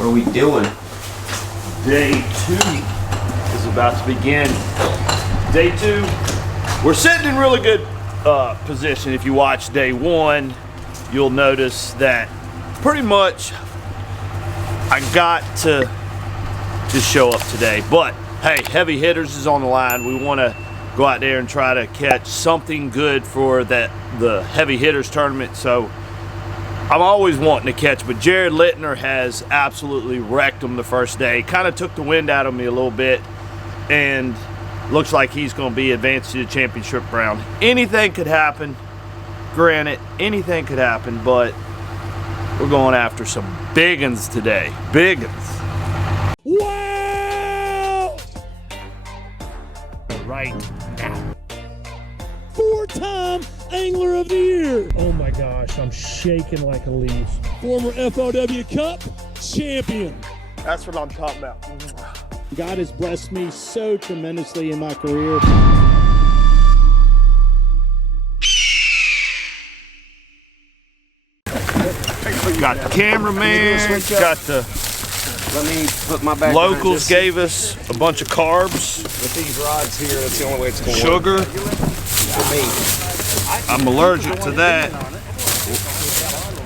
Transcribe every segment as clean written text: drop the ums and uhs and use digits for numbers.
What are we doing? Day 2 is about to begin. Day 2, we're sitting in really good position. If you watch day 1, you'll notice that pretty much I got to just show up today. But hey, heavy hitters is on the line. We want to go out there and try to catch something good for the heavy hitters tournament. So I'm always wanting to catch, but Jared Littner has absolutely wrecked him the first day. Kind of took the wind out of me a little bit, and looks like he's going to be advanced to the championship round. Anything could happen. Granted, anything could happen, but we're going after some big uns today. Big uns. Wow! Right now. 4-time Angler of the Year. Oh my gosh, I'm shaking like a leaf. Former FOW Cup champion. That's what I'm talking about. God has blessed me so tremendously in my career. Got the cameraman, got the Let me put my back locals gave us a bunch of carbs, with these rods here. That's the only way it's going to sugar. work for me. I'm allergic to that.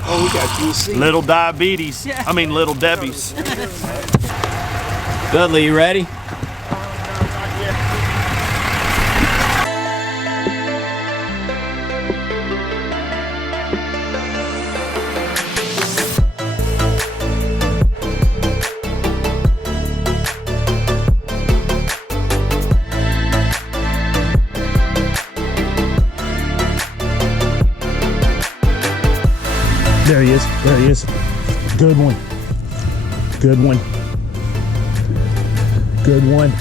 Oh, we got juicy. Little diabetes. I mean, little Debbie's. Dudley, you ready? There he is. There he is. Good one. Good one. Good one.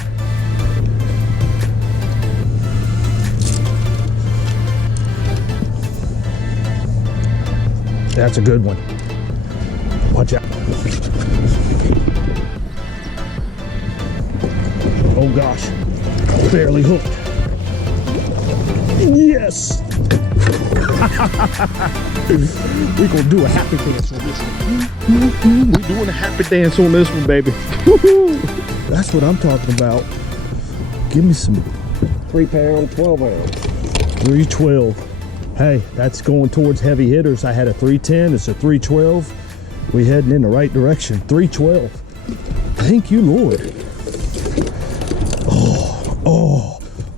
That's a good one. Watch out. Oh gosh. Barely hooked. Yes. We're gonna do a happy dance on this one. We're doing a happy dance on this one, baby. That's what I'm talking about. Give me some 3-pound, 12-ounce. 312. Hey, that's going towards heavy hitters. I had a 310. It's a 312. We heading in the right direction. 312. Thank you, Lord.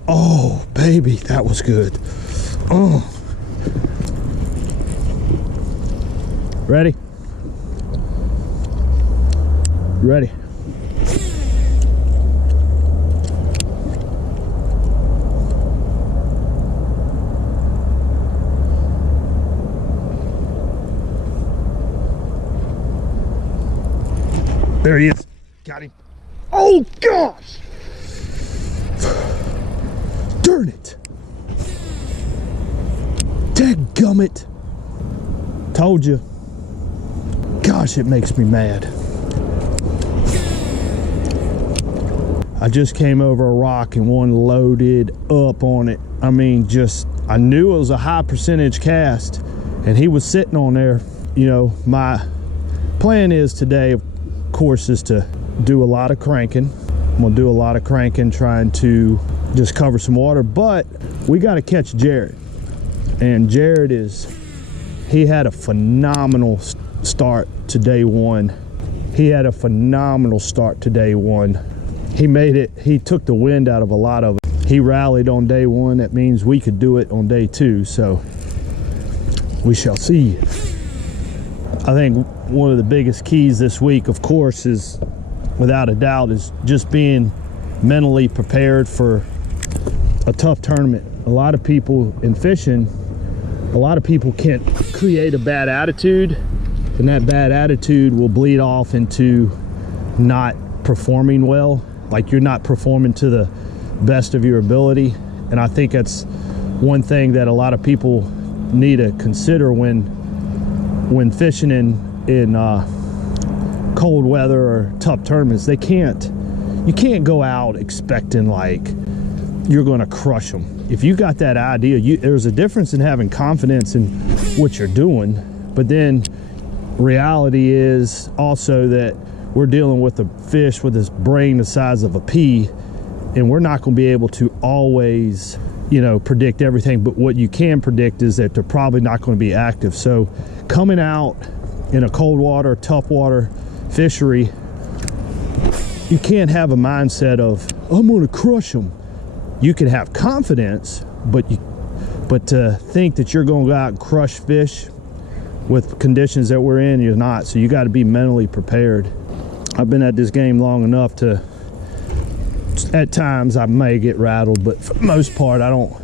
Oh, baby, that was good. Oh. Ready? Ready. There he is. Got him. Oh gosh! Darn it. Dadgummit. Told you. Gosh, it makes me mad. I just came over a rock and one loaded up on it. I mean, I knew it was a high percentage cast and he was sitting on there. You know, my plan is today, of course, is to do a lot of cranking. I'm gonna do a lot of cranking, trying to just cover some water, but we gotta catch Jared. And Jared he had a phenomenal start to day 1. He had a phenomenal start to day 1. He made it, he took the wind out of a lot of it. He rallied on day 1. That means we could do it on day 2. So we shall see. I think one of the biggest keys this week, of course, is without a doubt, is just being mentally prepared for a tough tournament. A lot of people in fishing, a lot of people can't create a bad attitude, and that bad attitude will bleed off into not performing well. Like you're not performing to the best of your ability. And I think that's one thing that a lot of people need to consider when fishing in cold weather or tough tournaments. You can't go out expecting like you're gonna crush them. If you got that idea, there's a difference in having confidence in what you're doing, but then reality is also that we're dealing with a fish with his brain the size of a pea, and we're not going to be able to always, you know, predict everything. But what you can predict is that they're probably not going to be active. So coming out in a cold water, tough water fishery, you can't have a mindset of, I'm going to crush them. You can have confidence, but to think that you're going to go out and crush fish with conditions that we're in, you're not. So you got to be mentally prepared. I've been at this game long enough to, at times I may get rattled, but for the most part I don't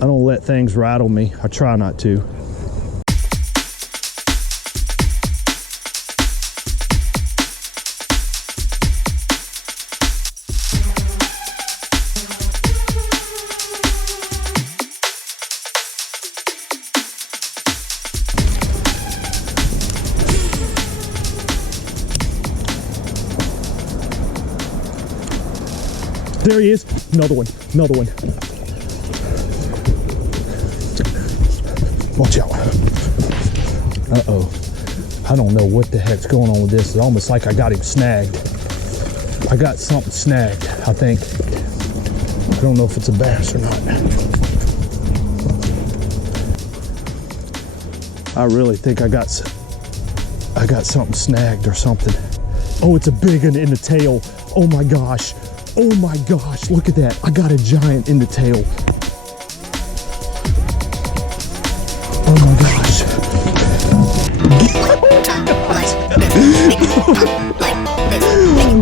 let things rattle me. I try not to. There he is. Another one. Another one. Watch out. Uh-oh. I don't know what the heck's going on with this. It's almost like I got him snagged. I got something snagged, I think. I don't know if it's a bass or not. I really think I got something snagged or something. Oh, it's a big one in the tail. Oh my gosh. Oh my gosh, look at that. I got a giant in the tail. Oh my gosh.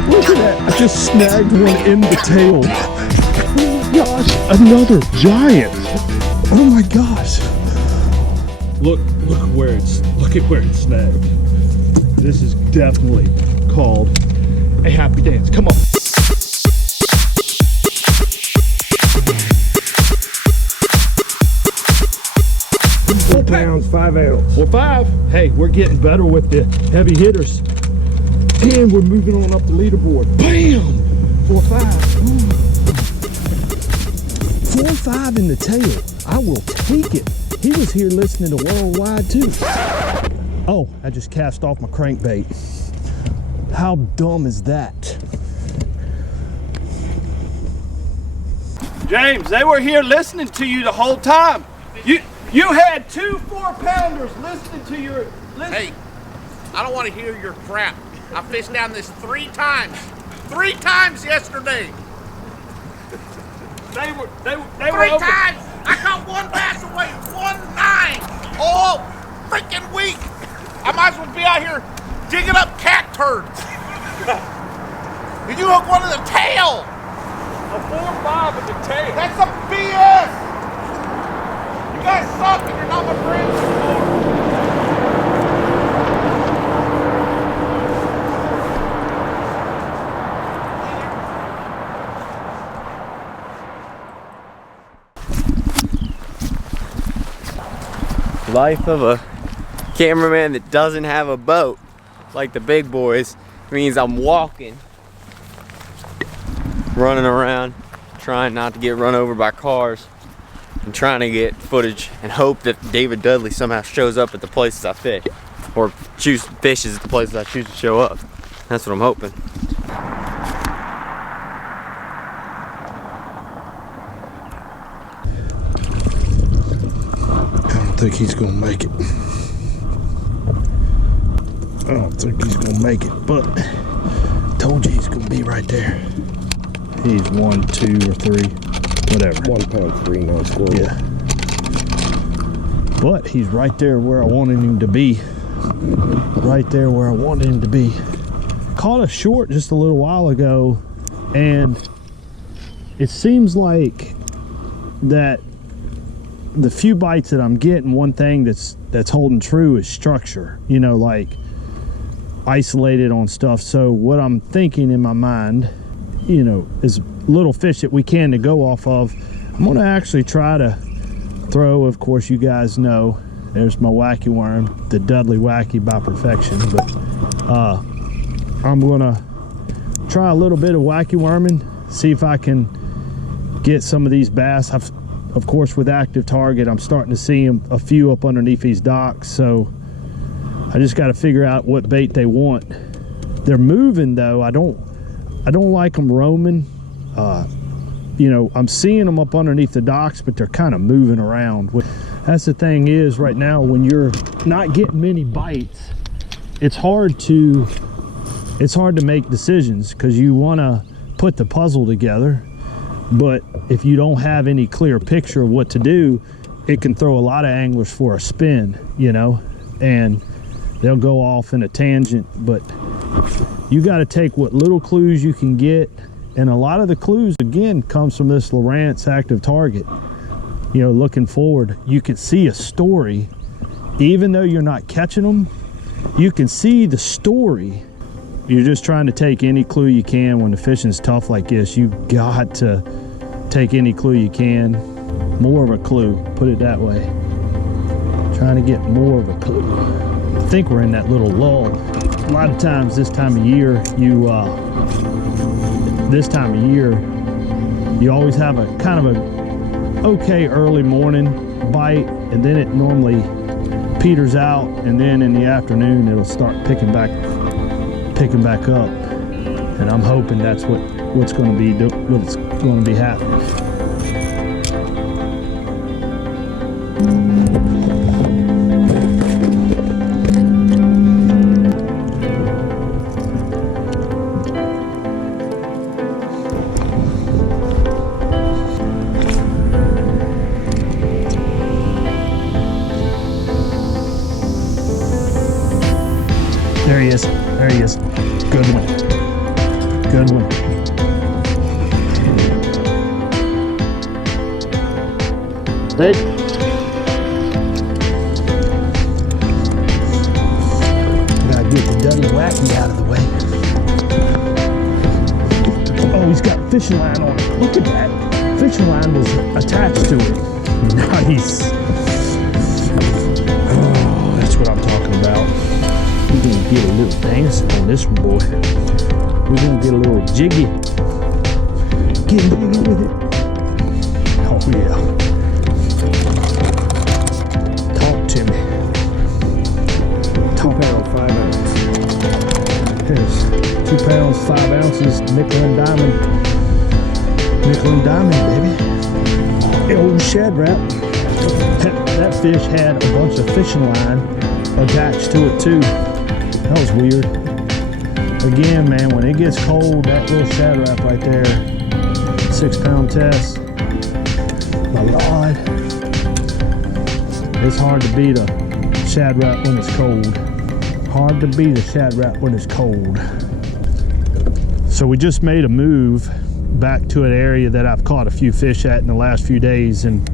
Look at that. I just snagged one in the tail. Oh my gosh, another giant. Oh my gosh. Look at where it's snagged. This is definitely called a happy dance. Come on. 4 pounds, 5 ounce. Well, 5. Hey, we're getting better with the heavy hitters. And we're moving on up the leaderboard. Bam! 4-5. 4-5 in the tail. I will take it. He was here listening to Worldwide too. Oh, I just cast off my crankbait. How dumb is that? James, they were here listening to you the whole time. You had 2 4-pounders listening to your. Hey, I don't want to hear your crap. I fished down this 3 times. 3 times yesterday. They were 3 times. I caught 1 bass away, 1 9 all freaking week. I might as well be out here digging up cat turds. Did you hook one in the tail? A 4-5 in the tail. That's some BS. You guys suck and you're not my friends anymore. Life of a cameraman that doesn't have a boat like the big boys means I'm walking, running around, trying not to get run over by cars, and trying to get footage and hope that David Dudley somehow shows up at the places I fish, or fishes at the places I choose to show up. That's what I'm hoping. I don't think he's gonna make it. I don't think he's gonna make it, but told you he's gonna be right there. He's 1, 2, or 3, whatever. 1 pound, 3 non-squirrel. Yeah. But he's right there where I wanted him to be. Right there where I wanted him to be. Caught a short just a little while ago, and it seems like that the few bites that I'm getting, one thing that's holding true is structure, you know, like isolated on stuff. So what I'm thinking in my mind, you know, is little fish that we can to go off of. I'm gonna actually try to throw, of course you guys know, there's my wacky worm, the Dudley Wacky by perfection, but I'm gonna try a little bit of wacky worming, see if I can get some of these bass. Of course, with active target, I'm starting to see them, a few up underneath these docks, so I just got to figure out what bait they want They're moving though. I don't like them roaming. You know, I'm seeing them up underneath the docks, but they're kind of moving around. That's the thing is right now, when you're not getting many bites, it's hard to make decisions because you want to put the puzzle together. But if you don't have any clear picture of what to do, it can throw a lot of anglers for a spin, you know, and they'll go off in a tangent. But you got to take what little clues you can get. And a lot of the clues, again, comes from this Lowrance active target. You know, looking forward, you can see a story. Even though you're not catching them, you can see the story. You're just trying to take any clue you can. When the fishing's tough like this, you got to take any clue you can. More of a clue, put it that way. Trying to get more of a clue. I think we're in that little lull. A lot of times this time of year, you always have a kind of a okay early morning bite, and then it normally peters out, and then in the afternoon it'll start picking back up. And I'm hoping that's what's going to be happening. There he is. There he is. Good one. Good one. Hey. Gotta get the Duddy Wacky out of the way. Oh, he's got fishing line on it. Look at that. Fishing line was attached to it. Nice. Oh, that's what I'm talking about. We're gonna get a little dancing on this one, boy. We're gonna get a little jiggy. Get jiggy with it. Oh yeah. Talk to me. 2 pound, 5 ounce. Here's 2 pounds, 5 ounces, nickel and diamond. Nickel and diamond, baby. The old shad wrap. That fish had a bunch of fishing line attached to it too. That was weird. Again, man, when it gets cold, that little shad wrap right there, 6 pound test. My Lord. It's hard to beat a shad wrap when it's cold. Hard to beat a shad wrap when it's cold. So we just made a move back to an area that I've caught a few fish at in the last few days, and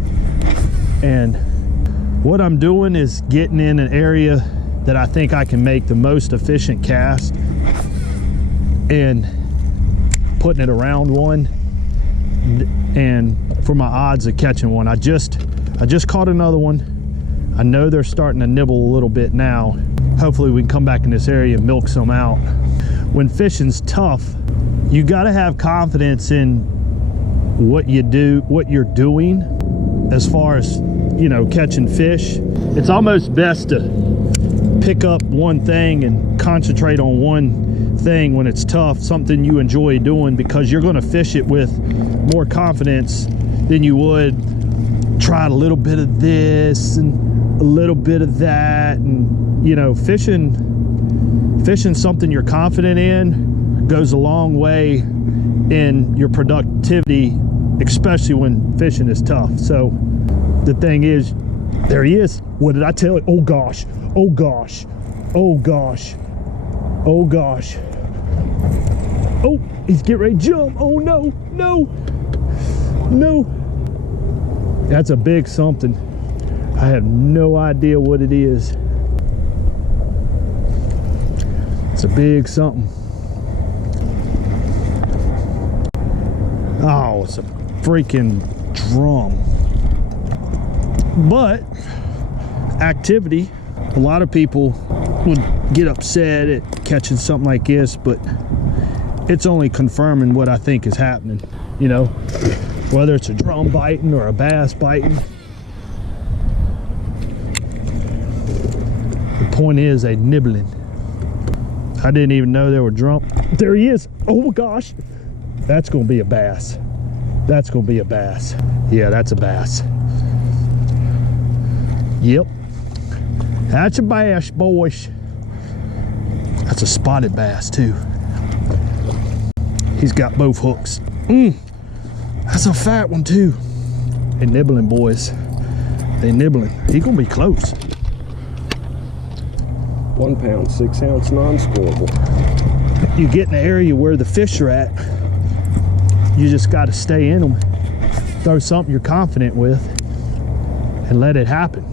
what I'm doing is getting in an area that I think I can make the most efficient cast and putting it around one, and for my odds of catching one. I just caught another one. I know they're starting to nibble a little bit now. Hopefully we can come back in this area and milk some out. When fishing's tough, you got to have confidence in what you do, what you're doing as far as, you know, catching fish. It's almost best to pick up one thing and concentrate on one thing when it's tough, something you enjoy doing, because you're going to fish it with more confidence than you would try a little bit of this and a little bit of that. And you know, fishing something you're confident in goes a long way in your productivity, especially when fishing is tough. So the thing is, there he is. What did I tell you? Oh gosh, oh gosh, oh gosh, oh gosh. Oh, he's getting ready to jump. Oh no, no, no. That's a big something. I have no idea what it is. It's a big something. Oh, it's a freaking drum. But activity, a lot of people would get upset at catching something like this, but it's only confirming what I think is happening. You know, whether it's a drum biting or a bass biting, the point is they nibbling. I didn't even know there were drum. There he is. Oh my gosh. That's gonna be a bass. That's gonna be a bass. Yeah, that's a bass. Yep. That's a bass, boys. That's a spotted bass too. He's got both hooks. That's a fat one too. They nibbling, boys. They nibbling. He gonna be close. 1 pound, 6 ounce non-scoreable. You get in the area where the fish are at, you just got to stay in them, throw something you're confident with, and let it happen.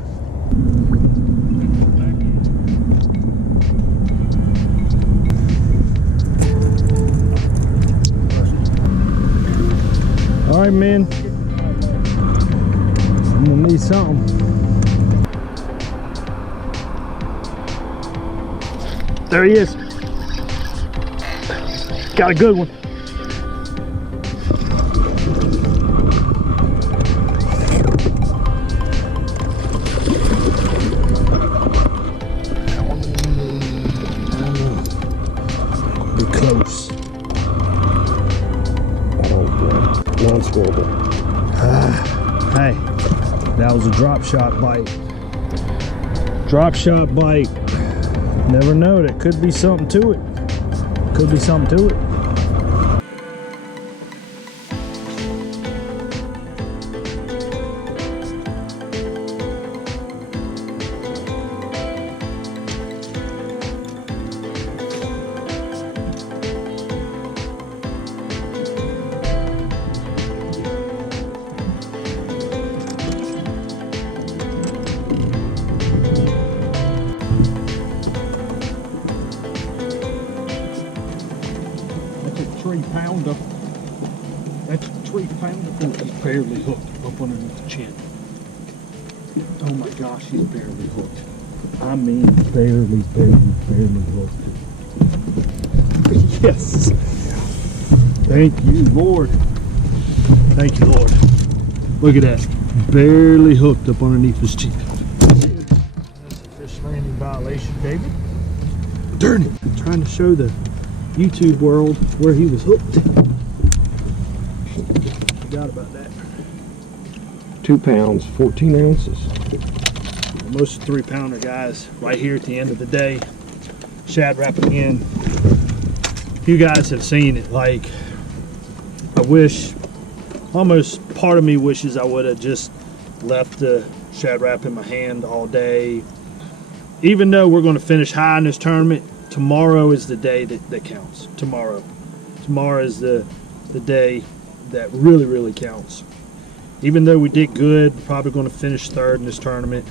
All right, man. I'm gonna need something. There he is. Got a good one. Be close. Oh, boy. Non-scoreable. Hey, that was a drop shot bite. Drop shot bite. Never know, there could be something to it. Could be something to it. That's a 3-pounder. That's a 3-pounder. Oh, he's barely hooked up underneath the chin. Oh my gosh, he's barely hooked. I mean, barely hooked. Yes. Thank you, Lord. Thank you, Lord. Look at that. Barely hooked up underneath his chin. That's a fish landing violation, David. Darn it. I'm trying to show the YouTube world where he was hooked. Forgot about that. 2 pounds, 14 ounces. Most 3-pounder guys right here at the end of the day. Shad wrap again. You guys have seen it. Like, I wish, almost part of me wishes I would have just left the shad wrap in my hand all day. Even though we're going to finish high in this tournament, tomorrow is the day that counts. Tomorrow is the day that really counts. Even though we did good, we're probably going to finish 3rd in this tournament.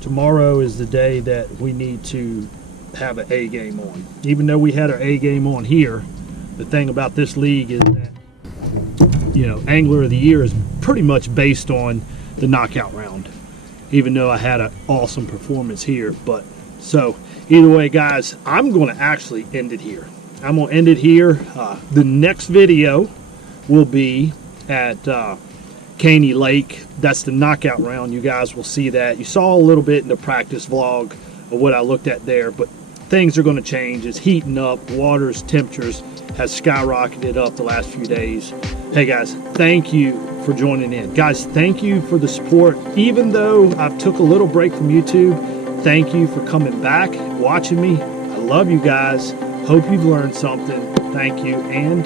Tomorrow is the day that we need to have an A game on. Even though we had our A game on here, the thing about this league is that, you know, Angler of the Year is pretty much based on the knockout round. Even though I had an awesome performance here, but so either way, guys, I'm going to actually end it here. I'm going to end it here. The next video will be at Caney Lake. That's the knockout round. You guys will see that. You saw a little bit in the practice vlog of what I looked at there, but things are going to change. It's heating up. Water's temperatures has skyrocketed up the last few days. Hey guys, thank you for joining in. Guys, thank you for the support. Even though I've took a little break from YouTube, thank you for coming back, watching me. I love you guys. Hope you've learned something. Thank you, and